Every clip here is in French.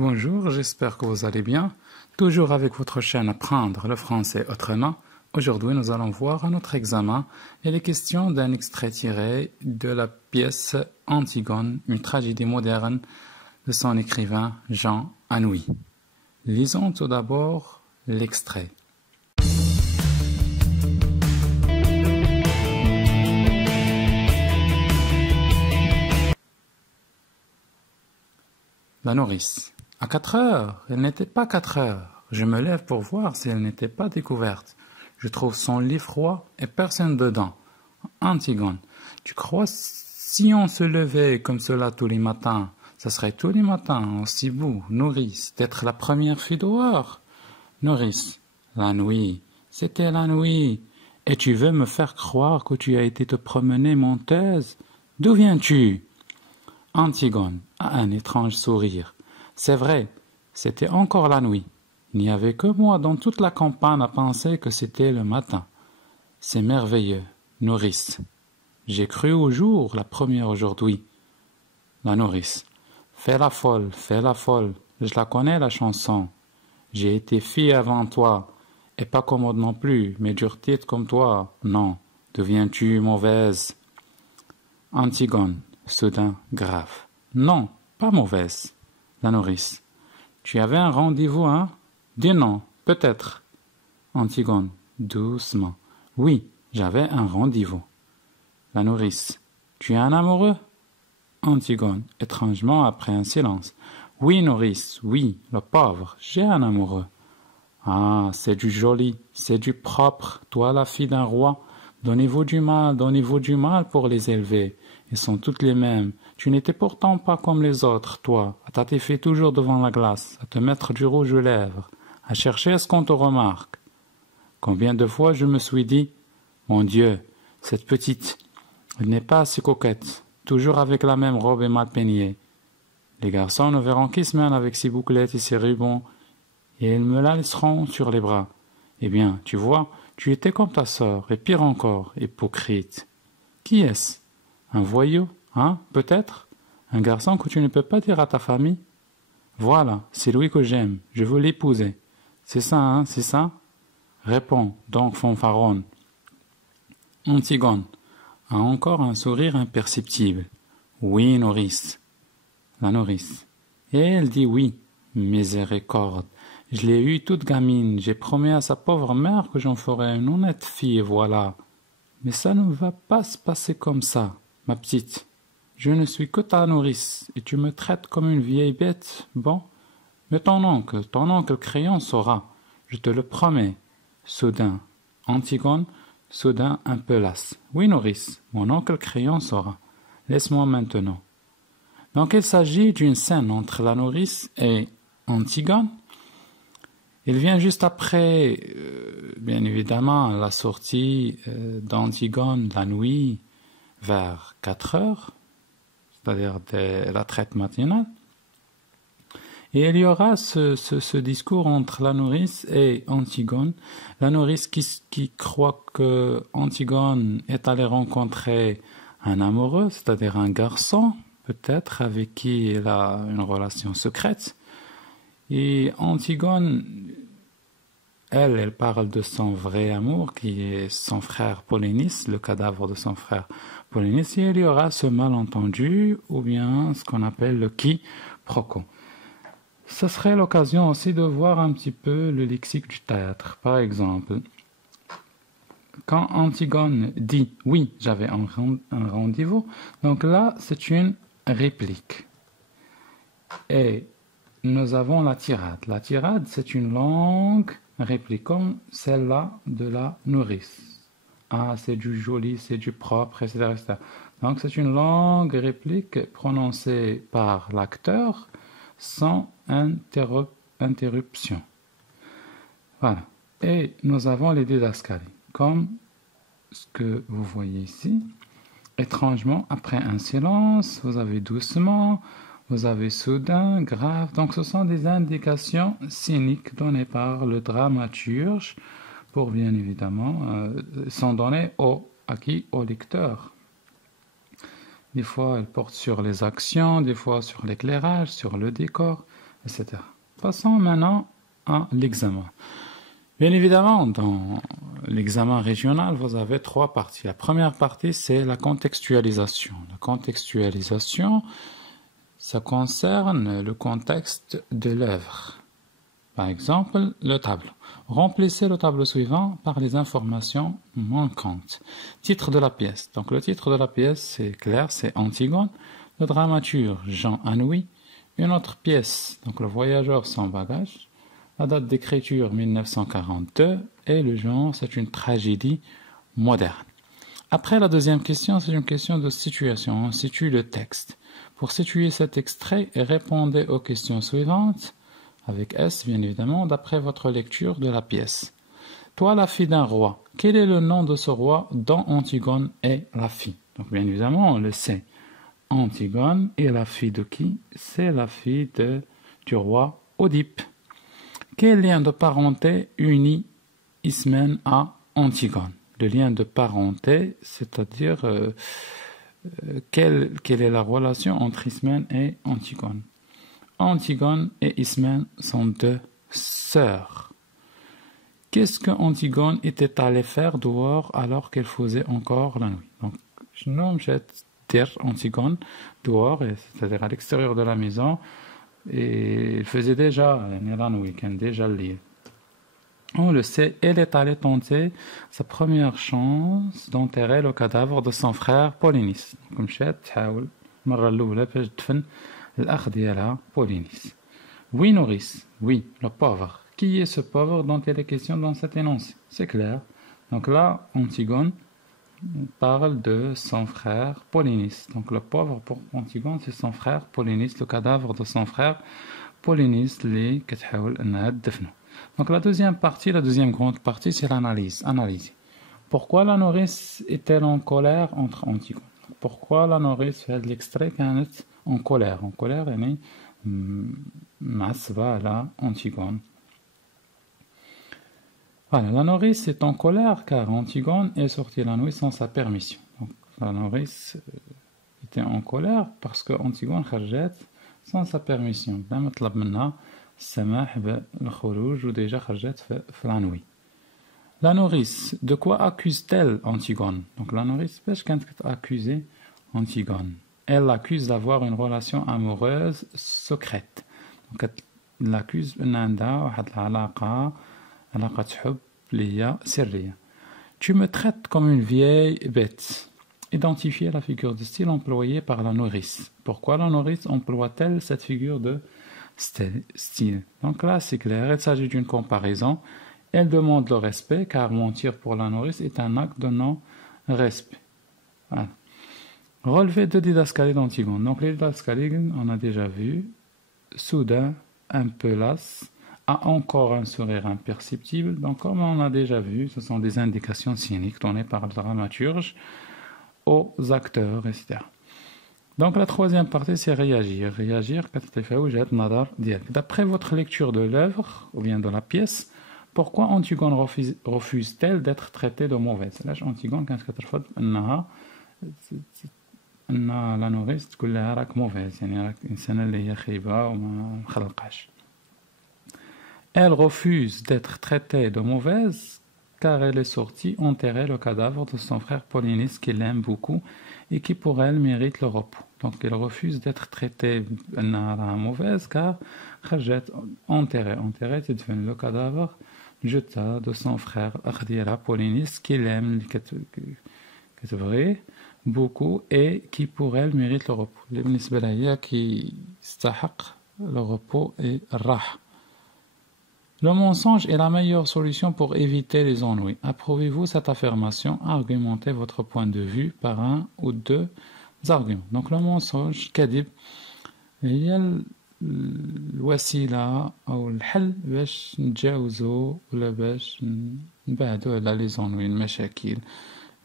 Bonjour, j'espère que vous allez bien. Toujours avec votre chaîne Apprendre le français autrement. Aujourd'hui, nous allons voir un autre examen et les questions d'un extrait tiré de la pièce Antigone, une tragédie moderne de son écrivain Jean Anouilh. Lisons tout d'abord l'extrait. La nourrice. À 4 heures, elle n'était pas 4 heures. Je me lève pour voir si elle n'était pas découverte. Je trouve son lit froid et personne dedans. Antigone, tu crois si on se levait comme cela tous les matins, ça serait tous les matins aussi beau, nourrice, d'être la première fille dehors? Nourrice, la nuit, c'était la nuit. Et tu veux me faire croire que tu as été te promener, menteuse? D'où viens-tu? Antigone a un étrange sourire. C'est vrai, c'était encore la nuit. Il n'y avait que moi dans toute la campagne à penser que c'était le matin. C'est merveilleux, nourrice. J'ai cru au jour la première aujourd'hui. La nourrice. Fais la folle, je la connais la chanson. J'ai été fille avant toi, et pas commode non plus, mais dure-tête comme toi. Non, deviens-tu mauvaise? Antigone. Soudain, grave. Non, pas mauvaise. La nourrice. Tu avais un rendez-vous, hein? Dis non, peut-être. Antigone, doucement. Oui, j'avais un rendez-vous. La nourrice. Tu es un amoureux? Antigone, étrangement après un silence. Oui, nourrice, oui, le pauvre, j'ai un amoureux. Ah, c'est du joli, c'est du propre, toi la fille d'un roi. Donnez-vous du mal pour les élever. Ils sont toutes les mêmes. Tu n'étais pourtant pas comme les autres, toi, à t'attifer toujours devant la glace, à te mettre du rouge aux lèvres, à chercher à ce qu'on te remarque. Combien de fois je me suis dit, mon Dieu, cette petite, elle n'est pas assez coquette, toujours avec la même robe et mal peignée. Les garçons ne verront qu'une semaine avec ses bouclettes et ses rubans, et ils me la laisseront sur les bras. Eh bien, tu vois, tu étais comme ta sœur, et pire encore, hypocrite. Qui est-ce? Un voyou, hein, peut-être? Un garçon que tu ne peux pas dire à ta famille? Voilà, c'est lui que j'aime, je veux l'épouser. C'est ça, hein, c'est ça? Réponds, donc, fanfaronne. Antigone a encore un sourire imperceptible. Oui, nourrice. La nourrice. Et elle dit oui. Miséricorde. Je l'ai eue toute gamine. J'ai promis à sa pauvre mère que j'en ferais une honnête fille, voilà. Mais ça ne va pas se passer comme ça, ma petite. Je ne suis que ta nourrice, et tu me traites comme une vieille bête, bon? Mais ton oncle Crayon saura, je te le promets. Soudain, Antigone, soudain un peu lasse. Oui, nourrice, mon oncle Crayon saura. Laisse-moi maintenant. Donc il s'agit d'une scène entre la nourrice et Antigone. Il vient juste après, bien évidemment, la sortie d'Antigone la nuit vers 4 heures, c'est-à-dire la traite matinale. Et il y aura ce discours entre la nourrice et Antigone. La nourrice qui croit que Antigone est allée rencontrer un amoureux, c'est-à-dire un garçon, peut-être, avec qui elle a une relation secrète. Et Antigone, elle parle de son vrai amour, qui est son frère Polynice, le cadavre de son frère Polynice, et il y aura ce malentendu, ou bien ce qu'on appelle le quiproquo. Ce serait l'occasion aussi de voir un petit peu le lexique du théâtre. Par exemple, quand Antigone dit « oui, j'avais un rendez-vous », donc là, c'est une réplique. Et nous avons la tirade. La tirade, c'est une longue réplique, comme celle-là de la nourrice. Ah, c'est du joli, c'est du propre, etc., etc. Donc, c'est une longue réplique prononcée par l'acteur sans interruption. Voilà. Et nous avons les didascalies, comme ce que vous voyez ici. Étrangement, après un silence, vous avez doucement, vous avez soudain, grave. Donc, ce sont des indications scéniques données par le dramaturge pour, bien évidemment, sont données au lecteur. des fois elle porte sur les actions, des fois sur l'éclairage, sur le décor, etc. Passons maintenant à l'examen. Bien évidemment, dans l'examen régional, vous avez trois parties. La première partie, c'est la contextualisation. La contextualisation, ça concerne le contexte de l'œuvre. Par exemple, le tableau. Remplissez le tableau suivant par les informations manquantes. Titre de la pièce. Donc le titre de la pièce, c'est clair, c'est Antigone. Le dramaturge, Jean Anouilh. Une autre pièce, donc le voyageur sans bagage. La date d'écriture, 1942. Et le genre, c'est une tragédie moderne. Après, la deuxième question, c'est une question de situation. On situe le texte. Pour situer cet extrait, répondez aux questions suivantes. Avec S, bien évidemment, d'après votre lecture de la pièce. Toi, la fille d'un roi, quel est le nom de ce roi dont Antigone est la fille? Donc, bien évidemment, on le sait. Antigone est la fille de qui? C'est la fille du roi Oedipe. Quel lien de parenté unit Ismène à Antigone? Le lien de parenté, c'est-à-dire quelle est la relation entre Ismène et Antigone? Antigone et Ismène sont deux sœurs. Qu'est-ce que Antigone était allée faire dehors alors qu'elle faisait encore la nuit? Donc, je nomme dire Antigone dehors, c'est-à-dire à l'extérieur de la maison, et elle faisait déjà la nuit, déjà le lit. On le sait, elle est allée tenter sa première chance d'enterrer le cadavre de son frère Polynice. Comme je تحاول المرة الأولى باش تدفن الأخ ديالها Polynice. Oui, nourrice, oui, le pauvre. Qui est ce pauvre dont il est question dans cet énoncé? C'est clair. Donc là, Antigone parle de son frère Polynice. Donc le pauvre pour Antigone, c'est son frère Polynice, le cadavre de son frère Polynice, اللي كتحاول أنها تدفنه. Donc la deuxième partie, la deuxième grande partie, c'est l'analyse. Analyser. Pourquoi la nourrice est-elle en colère entre Antigone? Pourquoi la nourrice fait de l'extrait كانت en colère? En colère, elle est معصبة على Antigone. Voilà, la nourrice est en colère car Antigone est sortie la nuit sans sa permission. Donc la nourrice était en colère parce que Antigone خرجت sans sa permission. لما طلب منها السماح بالخروج وديجا خرجت في la nuit. La nourrice, de quoi accuse-t-elle Antigone? Donc la nourrice, باش كانت كتaccuser Antigone. Elle l'accuse d'avoir une relation amoureuse secrète. Donc elle l'accuse بأن عندها واحد العلاقة حب اللي هي سرية. Tu me traites comme une vieille bête. Identifiez la figure de style employée par la nourrice. Pourquoi la nourrice emploie-t-elle cette figure de style? Donc là, c'est clair, il s'agit d'une comparaison. Elle demande le respect, car mentir pour la nourrice est un acte de non-respect. Voilà. Relevé de didascalie d'Antigone. Donc les didascalies, on a déjà vu. Soudain, un peu lasse, a encore un sourire imperceptible. Donc comme on a déjà vu, ce sont des indications cyniques données par le dramaturge aux acteurs, etc. Donc la troisième partie, c'est réagir. Réagir, d'après votre lecture de l'œuvre, ou bien de la pièce, pourquoi Antigone refuse-t-elle d'être traitée de mauvaise? Là, Antigone, quand la nourrice تقول لها راك mauvaise, يعني راك إنسانة اللي هي خايبة وما مخلقاش. Elle refuse d'être traitée de mauvaise car elle est sortie enterrer le cadavre de son frère Polynice qu'elle aime beaucoup et qui pour elle mérite le repos. Donc elle refuse d'être traitée de mauvaise car خرجت enterrer c'est devenu le cadavre jeta de son frère أخ Polynice qu'elle aime c'est vrai beaucoup et qui pour elle mérite le repos. بالنسبة لها هي qui يستحق le repos et الراحة. Le mensonge est la meilleure solution pour éviter les ennuis. Approuvez-vous cette affirmation? Argumentez votre point de vue par un ou deux arguments. Donc le mensonge, كذب, هي الوسيلة أو الحل باش نتجاوزوا ولا باش نبعدوا على les ennuis, المشاكل,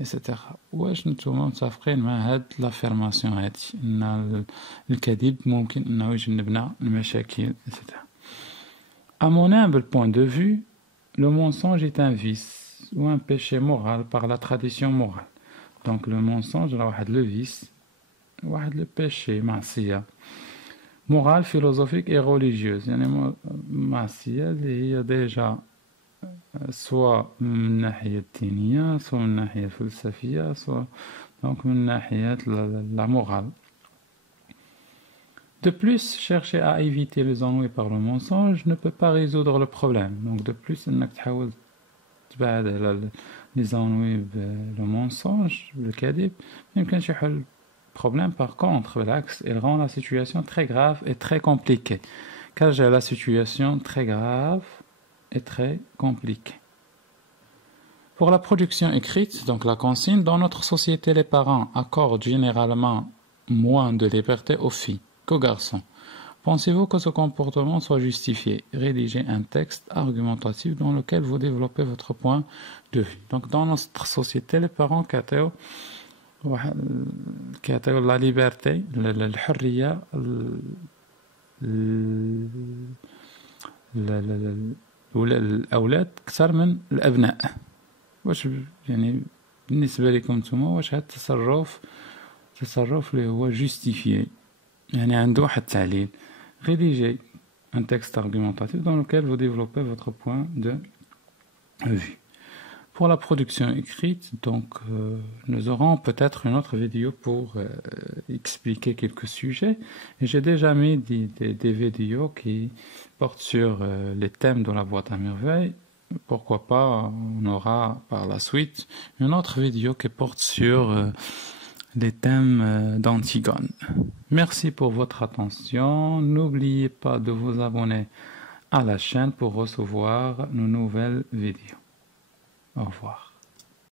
etc. واش نتوما متفقين مع هاد لافيرماسيون هادي ان الكذب ممكن انه يجنبنا المشاكل, etc. À mon humble point de vue, le mensonge est un vice ou un péché moral par la tradition morale. Donc le mensonge, là, le vice, واحد le péché معصية morale philosophique et religieuse يعني معصية اللي هي déjà سواء من الناحية الدينية سواء من الناحية الفلسفية سواء donc من ناحية la morale. De plus, chercher à éviter les ennuis par le mensonge ne peut pas résoudre le problème. Donc de plus, انك تحاول تبعد على les ennuis le mensonge, le كذب ما يمكنش يحل problème. Par contre, بالعكس, il rend la situation très grave et très compliquée. Car j'ai la situation très grave et très compliquée. Pour la production écrite, donc la consigne, dans notre société, les parents accordent généralement moins de liberté aux filles qu'aux garçons. Pensez-vous que ce comportement soit justifié? Rédigez un texte argumentatif dans lequel vous développez votre point de vue. Donc, dans notre société, les parents كيعطيو la liberté, الحرية الأولاد أكثر من الأبناء. واش يعني بالنسبة لكم نتوما واش هاد التصرف اللي هو justifié يعني عنده واحد التعليل. Rédigez un texte argumentatif dans lequel vous développez votre point de vue. Pour la production écrite, donc nous aurons peut-être une autre vidéo pour expliquer quelques sujets. Et j'ai déjà mis des vidéos qui portent sur les thèmes de la boîte à merveilles. Pourquoi pas, on aura par la suite une autre vidéo qui porte sur les thèmes d'Antigone. Merci pour votre attention. N'oubliez pas de vous abonner à la chaîne pour recevoir nos nouvelles vidéos. Au revoir.